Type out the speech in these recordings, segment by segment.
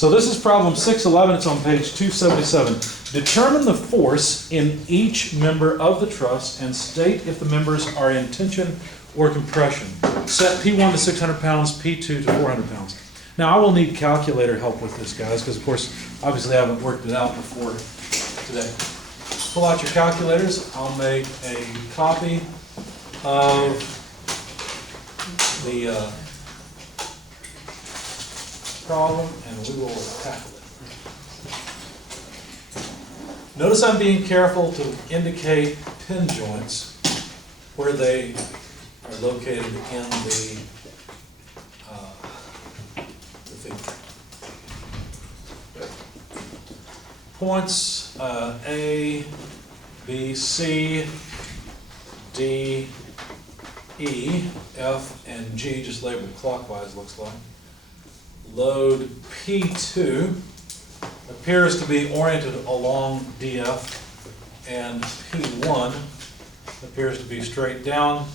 So this is problem 611, it's on page 277. Determine the force in each member of the truss and state if the members are in tension or compression. Set P1 to 600 pounds, P2 to 400 pounds. Now I will need calculator help with this, guys, because of course, obviously I haven't worked it out before today. Pull out your calculators. I'll make a copy of the problem and we will tackle it. Notice I'm being careful to indicate pin joints where they are located in the figure. Points A, B, C, D, E, F, and G, just labeled clockwise, looks like. Load P2 appears to be oriented along DF, and P1 appears to be straight down,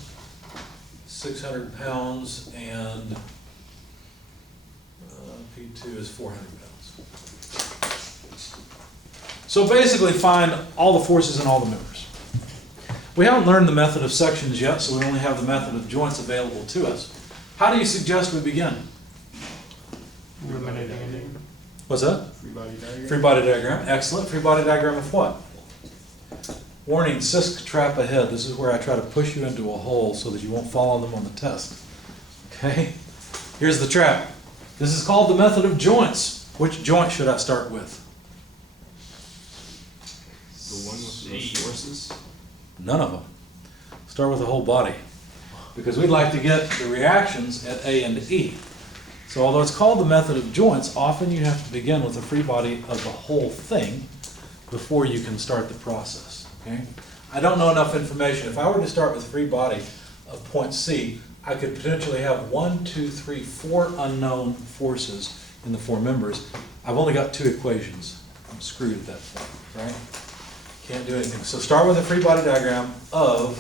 600 pounds, and P2 is 400 pounds. So basically find all the forces in all the members. We haven't learned the method of sections yet, so we only have the method of joints available to us. How do you suggest we begin? Eliminating. What's that? Free body diagram. Free body diagram. Excellent. Free body diagram of what? Warning, Sisk trap ahead. This is where I try to push you into a hole so that you won't fall on them on the test. Okay? Here's the trap. This is called the method of joints. Which joint should I start with? The one with the most forces. None of them. Start with the whole body. Because we'd like to get the reactions at A and E. So although it's called the method of joints, often you have to begin with a free body of the whole thing before you can start the process. Okay? I don't know enough information. If I were to start with free body of point C, I could potentially have 1, 2, 3, 4 unknown forces in the 4 members. I've only got 2 equations. I'm screwed at that point, right? Can't do anything. So start with a free body diagram of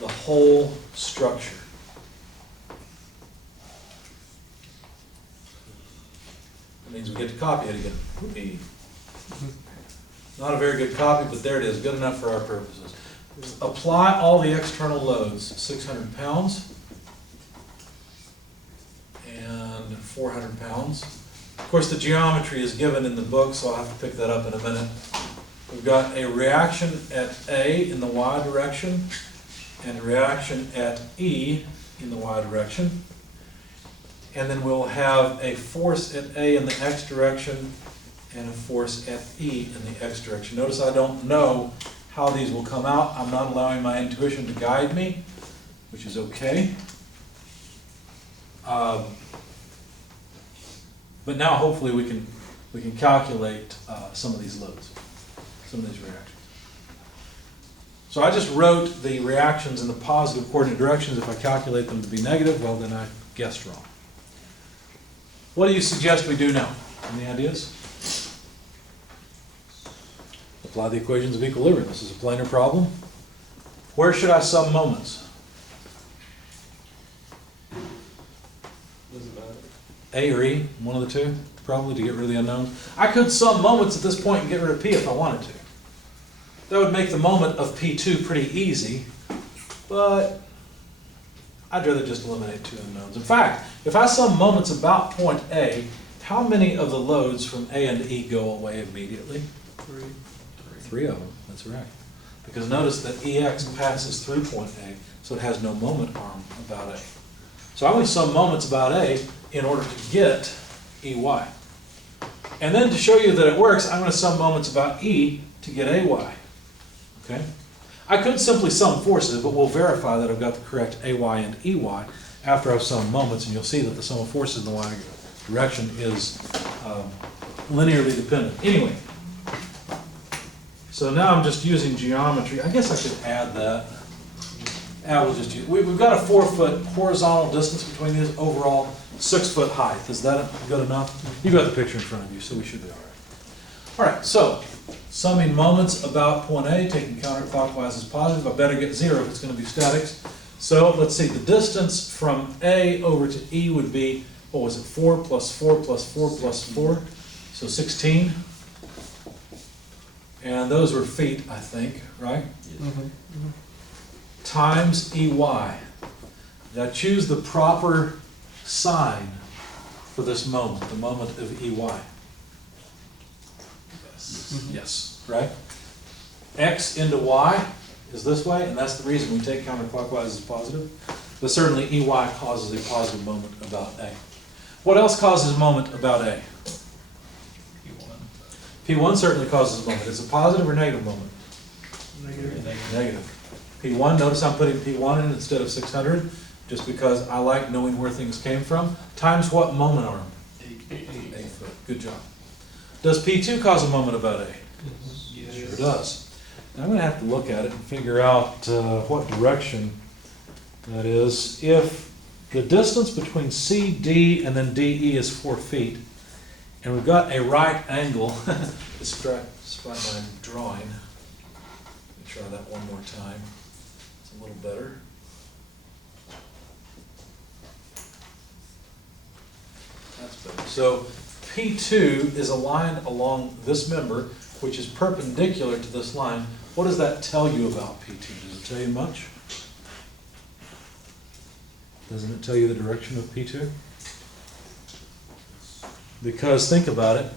the whole structure. That means we get to copy it again. Whoopee. Not a very good copy, but there it is. Good enough for our purposes. Apply all the external loads. 600 pounds and 400 pounds. Of course, the geometry is given in the book, so I'll have to pick that up in a minute. We've got a reaction at A in the Y direction and a reaction at E in the Y direction. And then we'll have a force at A in the X direction and a force at E in the X direction. Notice I don't know how these will come out. I'm not allowing my intuition to guide me, which is okay. But now hopefully we can calculate some of these loads, some of these reactions. So I just wrote the reactions in the positive coordinate directions. If I calculate them to be negative, well then I guessed wrong. What do you suggest we do now? Any ideas? Apply the equations of equilibrium. This is a planar problem. Where should I sum moments? Doesn't matter. A or E, one of the two, probably, to get rid of the unknowns. I could sum moments at this point and get rid of P if I wanted to. That would make the moment of P2 pretty easy, but I'd rather just eliminate 2 unknowns. In fact, if I sum moments about point A, how many of the loads from A and E go away immediately? 3 of them, that's right. Because notice that EX passes through point A, so it has no moment arm about A. So I'm going to sum moments about A in order to get EY. And then to show you that it works, I'm going to sum moments about E to get AY. Okay? I could simply sum forces, but we'll verify that I've got the correct AY and EY after I've summed moments, and you'll see that the sum of forces in the Y direction is linearly dependent. Anyway, so now I'm just using geometry. I guess I should add that. We'll just use, we've got a 4-foot horizontal distance between these, overall 6-foot height. Is that good enough? You've got the picture in front of you, so we should be all right. All right, so summing moments about point A, taking counterclockwise is positive. I better get 0 if it's going to be statics. So let's see, the distance from A over to E would be what was it, 4 plus 4 plus 4 plus 4, so 16. And those were feet, I think, right? Times EY. Now choose the proper sign for this moment, the moment of EY. Yes, right? X into Y is this way, and that's the reason we take counterclockwise as positive. But certainly EY causes a positive moment about A. What else causes a moment about A? P1 certainly causes a moment. It's a positive or negative moment? Negative. P1, notice I'm putting P1 in instead of 600, just because I like knowing where things came from. Times what moment arm? 8 foot. Good job. Does P2 cause a moment about A? Sure does. Now I'm going to have to look at it and figure out what direction that is. If the distance between CD and then DE is 4 feet, and we've got a right angle, despite my drawing, let me try that one more time. It's a little better. That's better. So P2 is a line along this member, which is perpendicular to this line. What does that tell you about P2? Does it tell you much? Doesn't it tell you the direction of P2? Because think about it.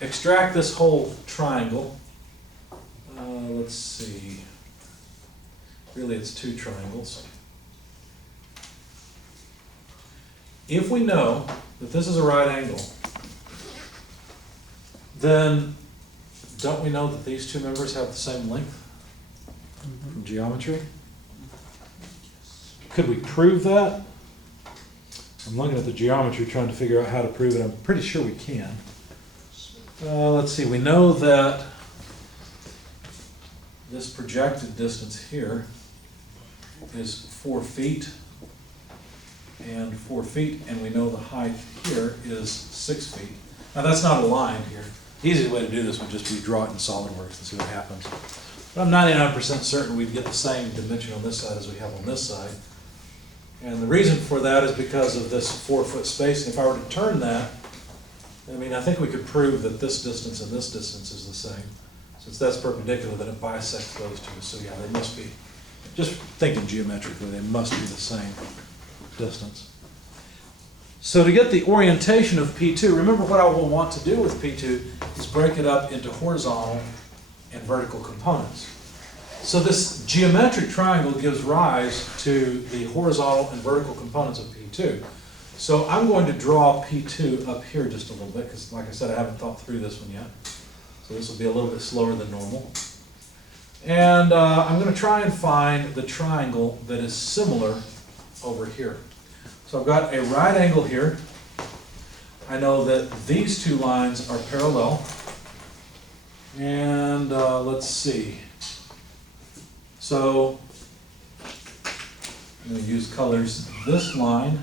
Extract this whole triangle. Let's see. Really, it's 2 triangles. If we know that this is a right angle, then don't we know that these 2 members have the same length from geometry? Could we prove that? I'm looking at the geometry trying to figure out how to prove it. I'm pretty sure we can. Let's see, we know that this projected distance here is 4 feet and 4 feet, and we know the height here is 6 feet. Now that's not a line here. The easiest way to do this would just be draw it in SolidWorks and see what happens. But I'm 99% certain we'd get the same dimension on this side as we have on this side. And the reason for that is because of this 4-foot space. And if I were to turn that, I mean, I think we could prove that this distance and this distance is the same. Since that's perpendicular, then it bisects those 2. So yeah, they must be, just thinking geometrically, they must be the same distance. So to get the orientation of P2, remember what I will want to do with P2 is break it up into horizontal and vertical components. So this geometric triangle gives rise to the horizontal and vertical components of P2. So I'm going to draw P2 up here just a little bit, because like I said, I haven't thought through this one yet. So this will be a little bit slower than normal. And I'm going to try and find the triangle that is similar over here. So I've got a right angle here. I know that these 2 lines are parallel. And let's see. So I'm going to use colors. This line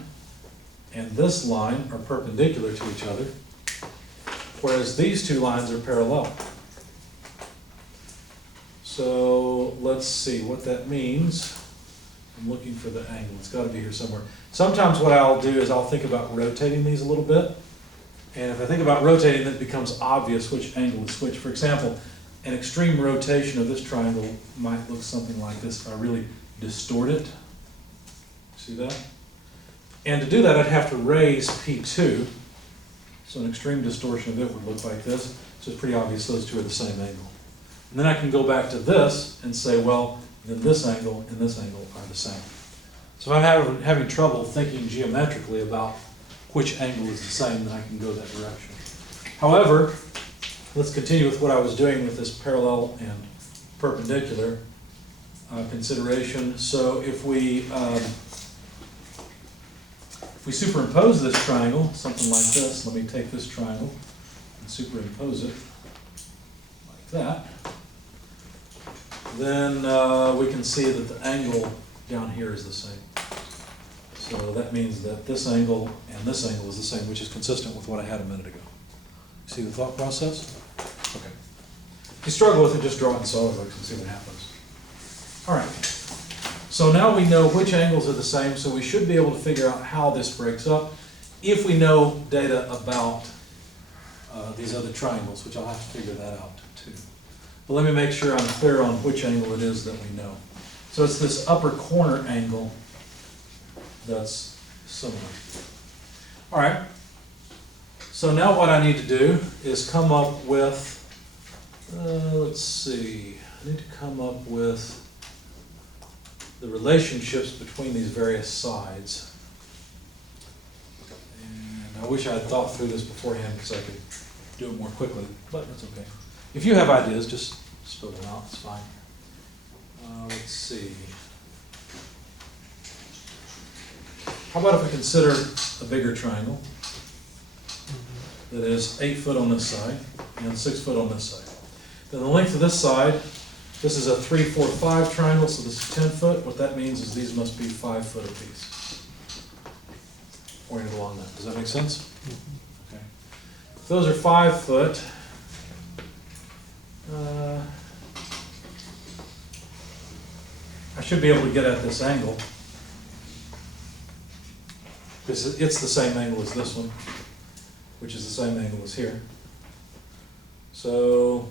and this line are perpendicular to each other, whereas these 2 lines are parallel. So let's see what that means. I'm looking for the angle. It's got to be here somewhere. Sometimes what I'll do is I'll think about rotating these a little bit. And if I think about rotating, it becomes obvious which angle is which. For example, an extreme rotation of this triangle might look something like this if I really distort it. See that? And to do that, I'd have to raise P2. So an extreme distortion of it would look like this. So it's pretty obvious those 2 are the same angle. And then I can go back to this and say, well, then this angle and this angle are the same. So if I'm having trouble thinking geometrically about which angle is the same, then I can go that direction. However, let's continue with what I was doing with this parallel and perpendicular consideration. So if we superimpose this triangle, something like this, let me take this triangle and superimpose it like that, then we can see that the angle down here is the same. So that means that this angle and this angle is the same, which is consistent with what I had a minute ago. See the thought process? Okay. If you struggle with it, just draw it in SolidWorks and see what happens. All right. So now we know which angles are the same, so we should be able to figure out how this breaks up. if we know data about these other triangles, which I'll have to figure that out too. But let me make sure I'm clear on which angle it is that we know. So it's this upper corner angle that's similar. All right. So now what I need to do is come up with, let's see, I need to come up with the relationships between these various sides. And I wish I had thought through this beforehand because I could do it more quickly, but that's okay. If you have ideas, just spill them out, it's fine. Let's see. How about if we consider a bigger triangle that is 8 foot on this side and 6 foot on this side. Then the length of this side, this is a 3, 4, 5 triangle, so this is 10 foot. What that means is these must be 5 foot apiece. Pointed along that. Does that make sense? Okay. If those are 5 foot, I should be able to get at this angle. Because it's the same angle as this one, which is the same angle as here. So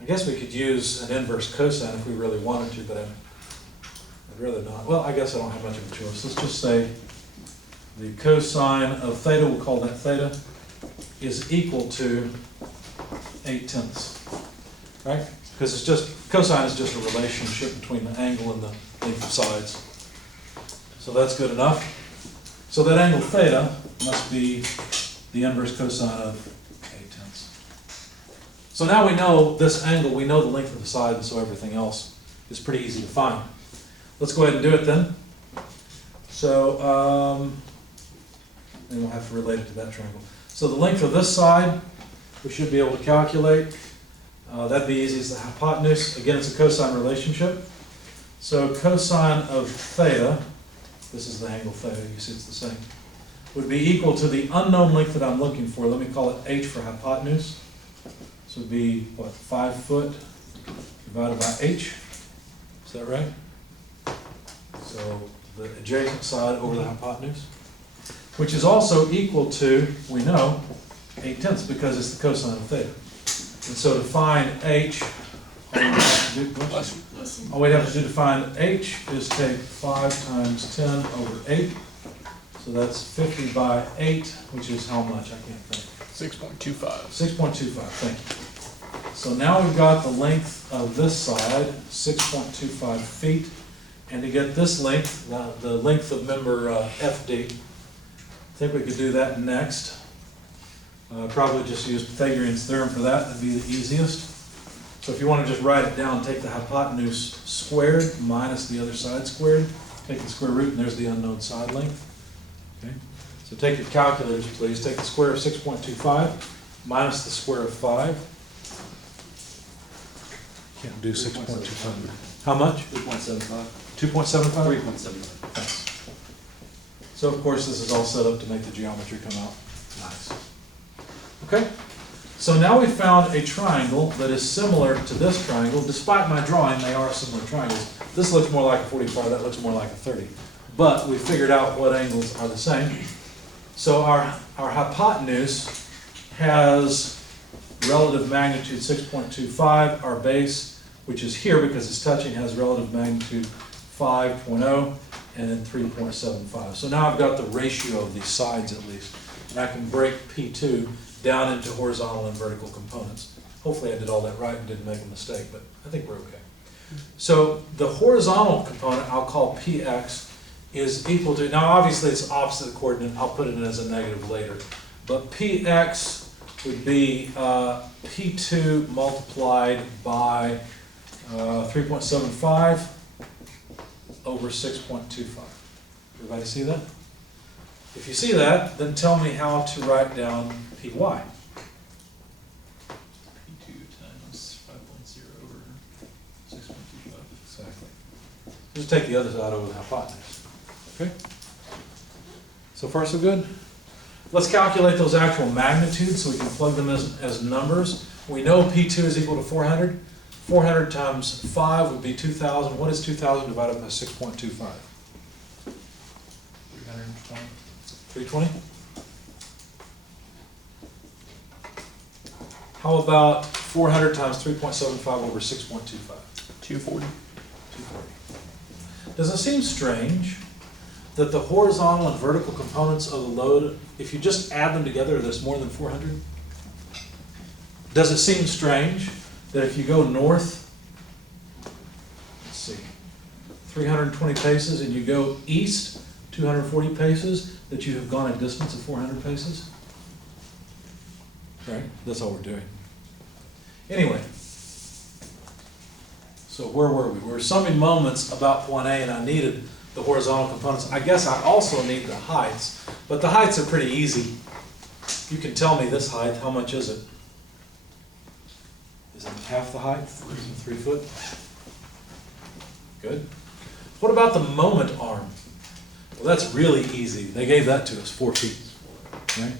I guess we could use an inverse cosine if we really wanted to, but I'd rather not. Well, I guess I don't have much of a choice. Let's just say the cosine of theta, we'll call that theta, is equal to 8/10, right? Because it's just, cosine is just a relationship between the angle and the length of sides. So that's good enough. So that angle theta must be the inverse cosine of 8/10. So now we know this angle, we know the length of the side, and so everything else is pretty easy to find. Let's go ahead and do it then. So, and we'll have to relate it to that triangle. So the length of this side, we should be able to calculate. That'd be easy as the hypotenuse. Again, it's a cosine relationship. So cosine of theta, this is the angle theta, you see it's the same, would be equal to the unknown length that I'm looking for. Let me call it h for hypotenuse. So it'd be, what, 5 foot divided by h? Is that right? So the adjacent side over the hypotenuse, which is also equal to, we know, 8/10 because it's the cosine of theta. And so to find h, all we have to do to find h is take 5 times 10 over 8. So that's 50 by 8, which is how much? I can't think. 6.25. 6.25, thank you. So now we've got the length of this side, 6.25 feet. And to get this length, the length of member FD, I think we could do that next. Probably just use Pythagorean's theorem for that. That'd be the easiest. So if you want to just write it down, take the hypotenuse squared minus the other side squared. Take the square root, and there's the unknown side length. Okay. So take your calculators, please. Take the square of 6.25 minus the square of 5. Can't do 6.25. How much? 2.75. 2.75? 3.75. Thanks. So of course this is all set up to make the geometry come out nice. Okay, so now we found a triangle that is similar to this triangle. Despite my drawing, they are similar triangles. This looks more like a 45, that looks more like a 30. But we figured out what angles are the same. So our hypotenuse has relative magnitude 6.25. Our base, which is here because it's touching, has relative magnitude 5.0 and then 3.75. So now I've got the ratio of these sides at least. And I can break P2 down into horizontal and vertical components. Hopefully I did all that right and didn't make a mistake, but I think we're okay. So the horizontal component, I'll call Px, is equal to, now obviously it's opposite coordinate, I'll put it in as a negative later, but Px would be P2 multiplied by 3.75 over 6.25. Everybody see that? If you see that, then tell me how to write down Py. P2 times 5.0 over 6.25. Exactly. Just take the other side over the hypotenuse. Okay? So far so good? Let's calculate those actual magnitudes so we can plug them as numbers. We know P2 is equal to 400. 400 times 5 would be 2,000. What is 2,000 divided by 6.25? 300. 320. 320? How about 400 times 3.75 over 6.25? 240. 240. Does it seem strange that the horizontal and vertical components of the load, if you just add them together, there's more than 400? Does it seem strange that if you go north, let's see, 320 paces, and you go east 240 paces, that you have gone a distance of 400 paces? Right? That's all we're doing. Anyway, so where were we? We were summing moments about point A, and I needed the horizontal components. I guess I also need the heights, but the heights are pretty easy. You can tell me this height. How much is it? Is it half the height? 3 foot? Good. What about the moment arm? Well, that's really easy. They gave that to us, 4 feet. Right?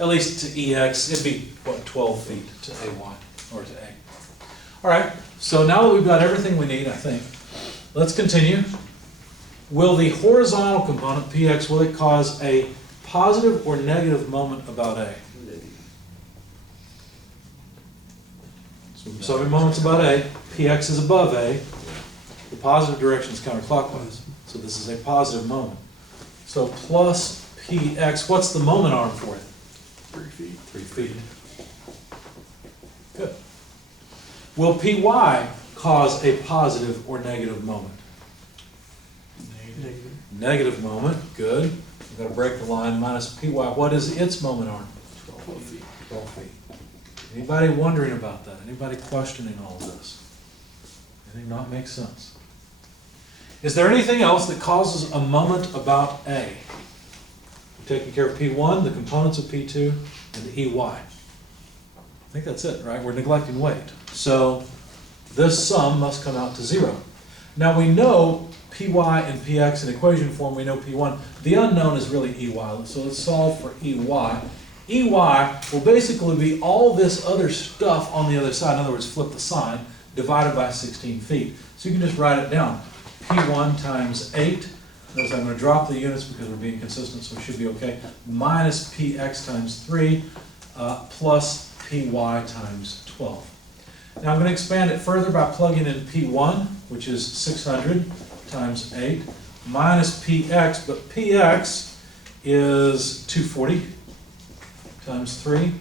At least to EX, it'd be, what, 12 feet to AY, or to A. All right, so now that we've got everything we need, I think, let's continue. Will the horizontal component, PX, will it cause a positive or negative moment about A? So every moment's about A, PX is above A, the positive direction is counterclockwise, so this is a positive moment. So plus PX, what's the moment arm for it? 3 feet. 3 feet. Good. Will PY cause a positive or negative moment? Negative. Negative moment, good. We've got to break the line, minus PY. What is its moment arm? 12 feet. 12 feet. Anybody wondering about that? Anybody questioning all of this? Anything not make sense? Is there anything else that causes a moment about A? We're taking care of P1, the components of P2, and the EY. I think that's it, right? We're neglecting weight. So this sum must come out to 0. Now we know PY and PX in equation form, we know P1. The unknown is really EY, so let's solve for EY. EY will basically be all this other stuff on the other side. In other words, flip the sign, divided by 16 feet. So you can just write it down. P1 times 8. Notice I'm going to drop the units because we're being consistent, so it should be okay. Minus PX times 3 plus PY times 12. Now I'm going to expand it further by plugging in P1, which is 600 times 8, minus PX, but PX is 240 times 3,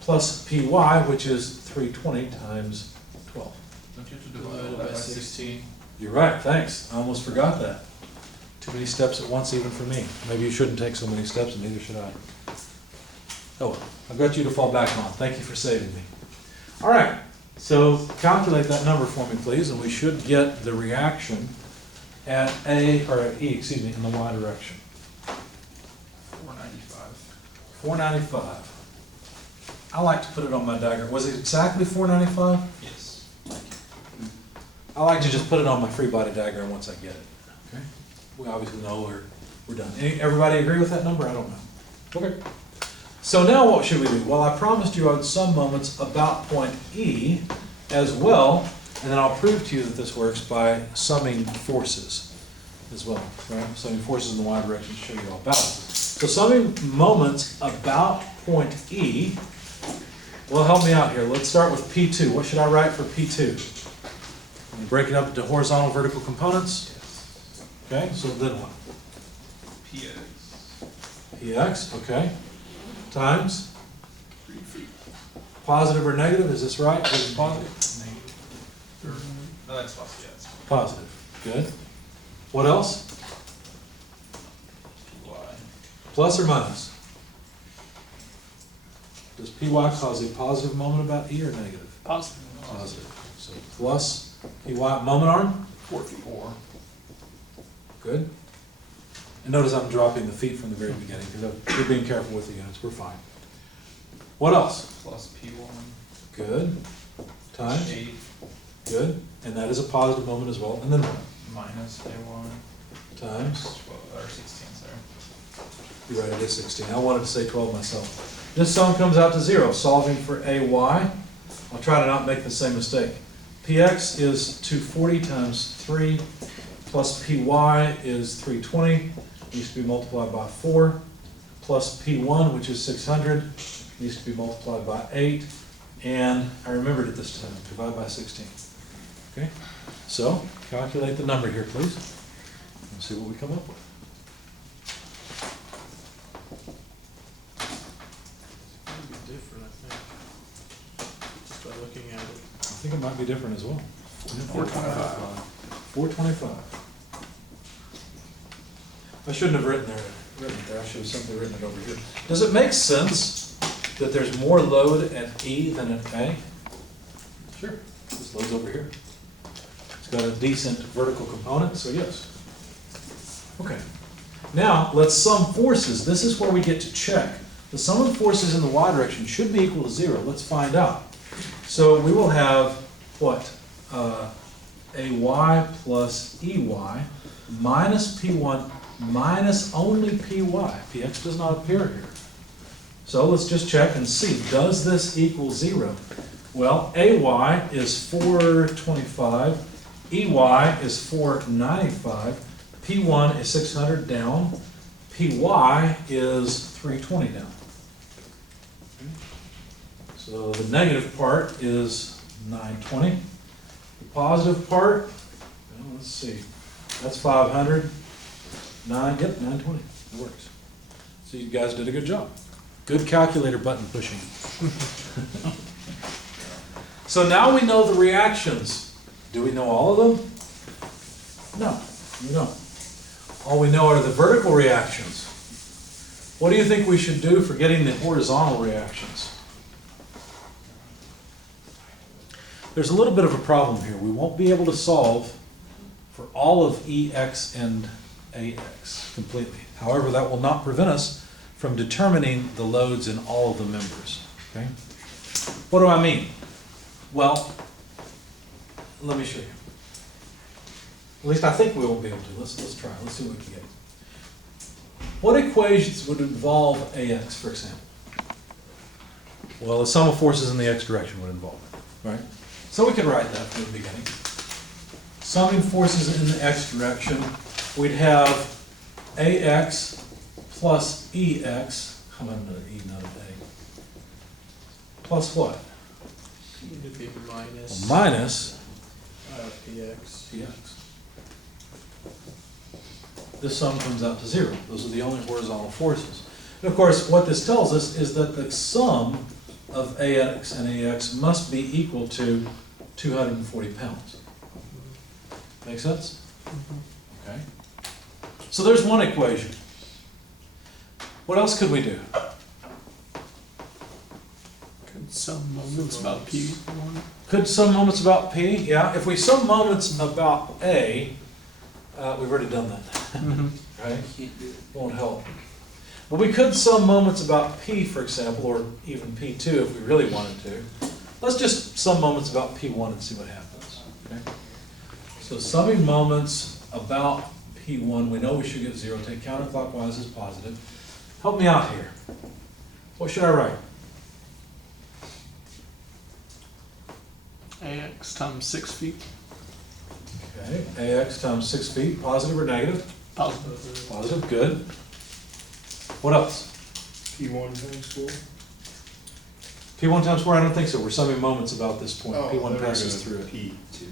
plus PY, which is 320 times 12. Don't you have to divide it by 16? You're right, thanks. I almost forgot that. Too many steps at once even for me. Maybe you shouldn't take so many steps, and neither should I. Oh well, I've got you to fall back on. Thank you for saving me. All right, so calculate that number for me, please, and we should get the reaction at A, or at E, excuse me, in the Y direction. 495. 495. I like to put it on my diagram. Was it exactly 495? Yes. I like to just put it on my free body diagram once I get it. Okay. We obviously know we're done. Everybody agree with that number? I don't know. Okay. So now what should we do? Well, I promised you I would sum moments about point E as well, and then I'll prove to you that this works by summing forces as well, right? Summing forces in the Y direction to show you all balances. So summing moments about point E will help me out here. Let's start with P2. What should I write for P2? I'm break it up into horizontal, vertical components. Okay, so then what? PX. PX, okay. Times? 3 feet. Positive or negative, is this right? Is it positive? Negative. No, that's possible, yeah. It's Positive, good. What else? PY. Plus or minus? Does PY cause a positive moment about E or negative? Positive. Positive. So plus PY, moment arm? 4 feet. 4. Good. And notice I'm dropping the feet from the very beginning because we're being careful with the units. We're fine. What else? Plus P1. Good. Times? 8. Good. And that is a positive moment as well. And then what? Minus A1. Times? 12, or 16, sorry. You're right, it is 16. I wanted to say 12 myself. This sum comes out to 0. Solving for AY, I'll try to not make the same mistake. PX is 240 times 3, plus PY is 320, needs to be multiplied by 4, plus P1, which is 600, needs to be multiplied by 8, and I remembered it this time, divide by 16. Okay, so calculate the number here, please, and see what we come up with. It's gonna be different, I think. Just by looking at it. I think it might be different as well. 425. 425. I shouldn't have written it there, I should have simply written it over here. Does it make sense that there's more load at E than at A? Sure, this load's over here. It's got a decent vertical component, so yes. Okay, now let's sum forces. This is where we get to check. The sum of the forces in the y direction should be equal to 0. Let's find out. So we will have what? AY plus EY minus P1 minus only PY. PX does not appear here. So let's just check and see, does this equal 0? Well, AY is 425, EY is 495, P1 is 600 down, PY is 320 down. So the negative part is 920. The positive part, well, let's see, that's 500. 920, it works. So you guys did a good job. Good calculator button pushing. So now we know the reactions. Do we know all of them? No, we don't. All we know are the vertical reactions. What do you think we should do for getting the horizontal reactions? There's a little bit of a problem here. We won't be able to solve for all of EX and AX completely. However, that will not prevent us from determining the loads in all of the members. Okay? What do I mean? Well, let me show you. At least I think we will be able to. Let's try. Let's see what we can get. What equations would involve AX, for example? Well, the sum of forces in the x direction would involve it, right? So we could write that from the beginning. Summing forces in the x direction, we'd have AX plus EX, I'm going to E, not an A, plus what? It'd be minus. Minus PX. PX. This sum comes out to 0. Those are the only horizontal forces. And of course, what this tells us is that the sum of AX and AX must be equal to 240 pounds. Make sense? Okay. So there's one equation. What else could we do? Could some moments about P1? Could sum moments about P? Yeah. If we sum moments about A, we've already done that. Right? Won't help. But we could sum moments about P, for example, or even P2 if we really wanted to. Let's just sum moments about P1 and see what happens. Okay? So summing moments about P1, we know we should get 0. Take counterclockwise as positive. Help me out here. What should I write? AX times 6 feet. Okay, AX times 6 feet, positive or negative? Positive. Positive, good. What else? P1 times 4? P1 times 4, I don't think so. We're summing moments about this point. Oh, P1 there we passes go. through it. P2.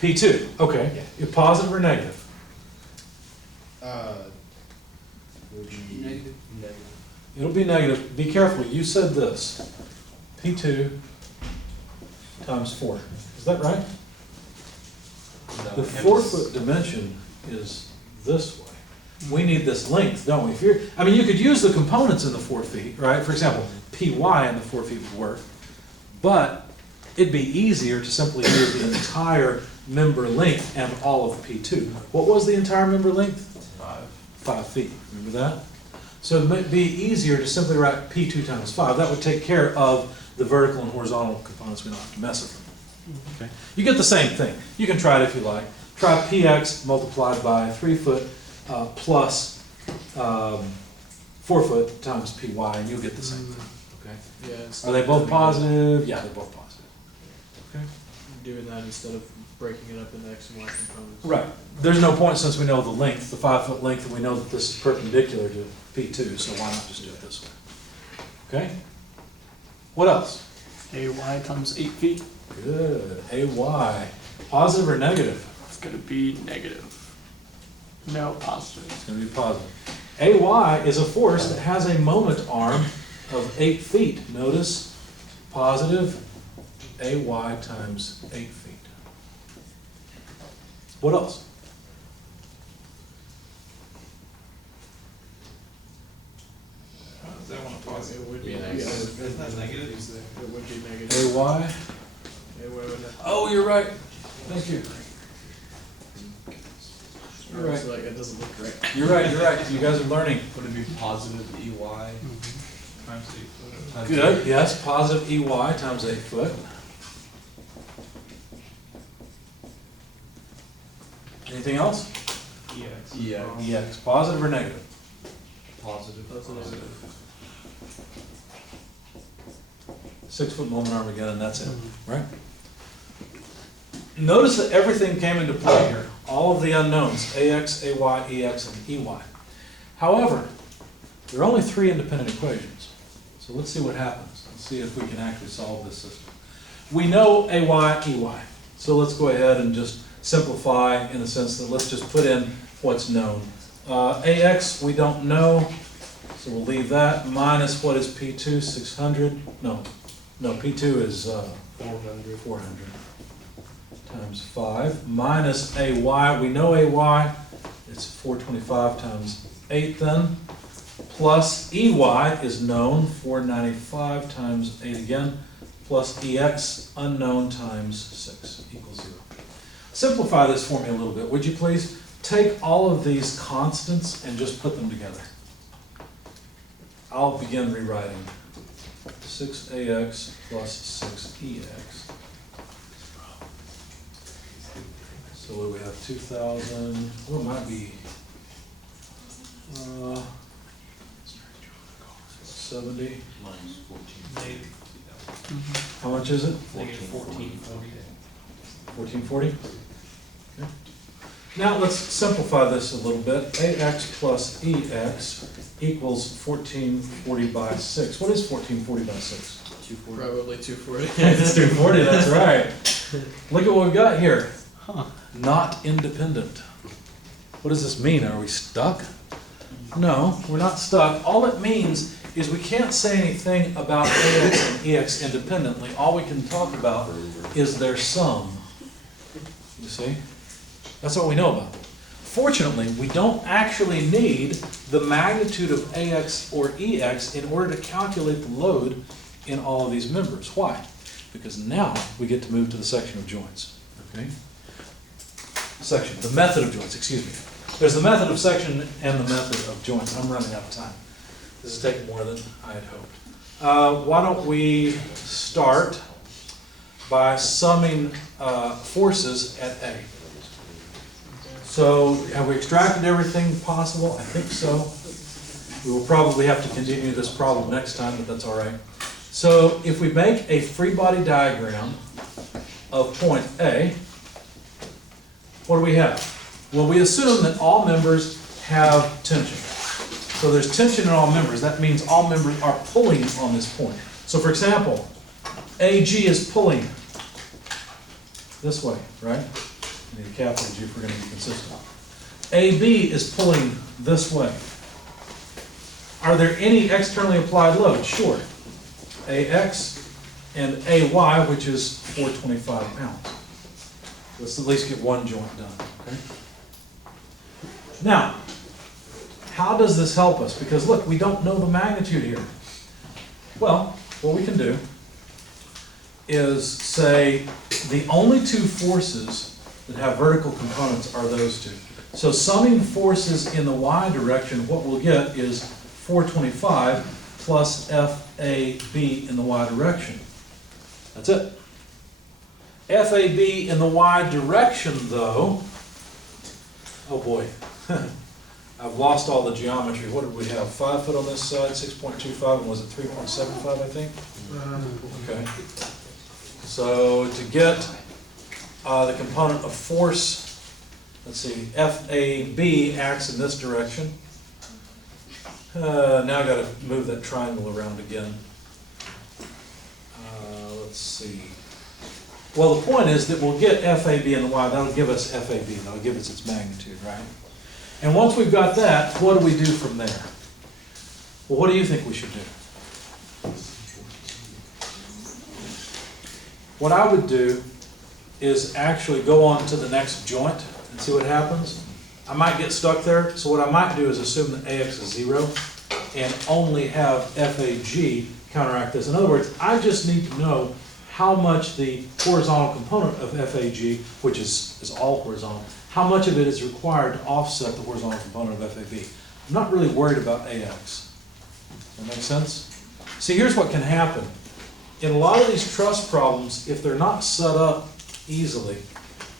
P2, okay. Yeah. You're positive or negative? Would be negative. It'll be negative. Be careful, you said this. P2 times 4. Is that right? The 4-foot dimension is this way. We need this length, don't we? If you're, I mean, you could use the components in the 4 feet, right? For example, PY in the 4 feet would work, but it'd be easier to simply use the entire member length and all of P2. What was the entire member length? 5 feet. Remember that? So it might be easier to simply write P2 times 5. That would take care of the vertical and horizontal components. We don't have to mess with them. Okay? You get the same thing. You can try it if you like. Try PX multiplied by 3 foot plus 4 foot times PY, and you'll get the same thing. Okay? Yeah. Are they both positive? Yeah, they're both positive. Okay. doing that instead of breaking it up into X and Y components. Right. There's no point since we know the length, the 5 foot length, and we know that this is perpendicular to P2, so why not just do it this way? Okay? What else? AY times 8 feet. Good. AY. Positive or negative? It's gonna be negative. No, positive. It's going to be positive. AY is a force that has a moment arm of 8 feet. Notice, positive AY times 8 feet. What else? Is that one a positive? It would be Yeah, negative. isn't that negative? It would be negative. AY? It would. Oh, you're right. Thank you. You're right. It's like, it doesn't look right. You're right, you're right. You guys are learning. Would it be positive EY times 8 foot? Good, yes, positive EY times 8 foot. Anything else? EX. EX, positive or negative? Positive. Positive. 6 foot moment arm again, and that's it, right? Notice that everything came into play here. All of the unknowns, AX, AY, EX, and EY. However, there are only 3 independent equations. So let's see what happens. Let's see if we can actually solve this system. We know AY, EY. So let's go ahead and just simplify in the sense that let's just put in what's known. AX, we don't know, so we'll leave that. Minus what is P2, 600? No, P2 is 400 times 5. Minus AY, we know AY, it's 425 times 8 then. Plus EY is known, 495 times 8 again. Plus EX, unknown, times 6 equals 0. Simplify this for me a little bit, would you please? Take all of these constants and just put them together. I'll begin rewriting. 6AX plus 6EX. So what do we have? 2,000, well, it might be 70. Minus 14. How much is it? Negative 1440. 1440? Okay. Now let's simplify this a little bit. AX plus EX equals 1440 by 6. What is 1440 by 6? Probably 240. It's 240, that's right. Look at what we've got here. Huh. Not independent. What does this mean? Are we stuck? No, we're not stuck. All it means is we can't say anything about AX and EX independently. All we can talk about is their sum. You see? That's all we know about them. Fortunately, we don't actually need the magnitude of AX or EX in order to calculate the load in all of these members. Why? Because now we get to move to the section of joints. Okay? The method of joints, excuse me. There's the method of section and the method of joints. I'm running out of time. This is taking more than I had hoped. Why don't we start by summing forces at A. So have we extracted everything possible? I think so. We will probably have to continue this problem next time, but that's all right. So if we make a free body diagram of point A, what do we have? Well, we assume that all members have tension. So there's tension in all members. That means all members are pulling on this point. So for example, AG is pulling this way, right? I need a capital G if we're going to be consistent. AB is pulling this way. Are there any externally applied loads? Sure. AX and AY, which is 425 pounds. Let's at least get one joint done. Okay? Now, how does this help us? Because look, we don't know the magnitude here. Well, what we can do is say the only two forces that have vertical components are those two. So summing forces in the y direction, what we'll get is 425 plus FAB in the y direction. That's it. FAB in the y direction, though, oh boy, I've lost all the geometry. What did we have? 5 foot on this side, 6.25, and was it 3.75, I think? Okay. So to get the component of force, let's see, FAB acts in this direction. Now I gotta move that triangle around again. Let's see. Well, the point is that we'll get FAB and the Y, that'll give us FAB, that'll give us its magnitude, right? And once we've got that, what do we do from there? Well, what do you think we should do? What I would do is actually go on to the next joint and see what happens. I might get stuck there, so what I might do is assume that AX is 0 and only have FAG counteract this. In other words, I just need to know how much the horizontal component of FAG, which is all horizontal, how much of it is required to offset the horizontal component of FAB. I'm not really worried about AX. That make sense? See, here's what can happen. In a lot of these truss problems, if they're not set up easily,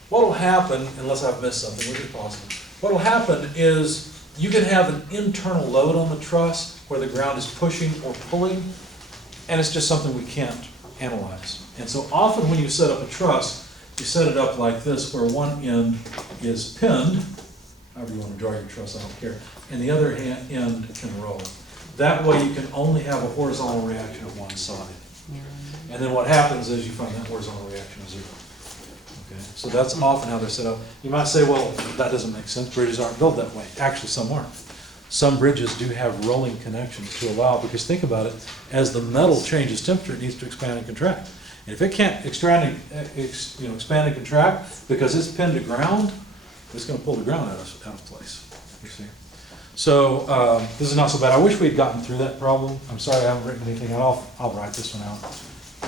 what will happen, unless I've missed something, which is possible, what will happen is you can have an internal load on the truss where the ground is pushing or pulling, and it's just something we can't analyze. And so often when you set up a truss, you set it up like this, where one end is pinned, however you want to draw your truss, I don't care, and the other end can roll. That way you can only have a horizontal reaction of one side. And then what happens is you find that horizontal reaction is 0. Okay, so that's often how they're set up. You might say, well, that doesn't make sense. Bridges aren't built that way. Actually, some aren't. Some bridges do have rolling connections to allow, because think about it, as the metal changes temperature, it needs to expand and contract. And if it can't expand and contract because it's pinned to ground, it's going to pull the ground out of place. You see? So this is not so bad. I wish we had gotten through that problem. I'm sorry I haven't written anything out. I'll write this one out.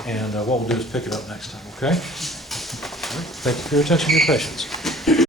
And what we'll do is pick it up next time, okay? All right. Thank you for your attention and your patience.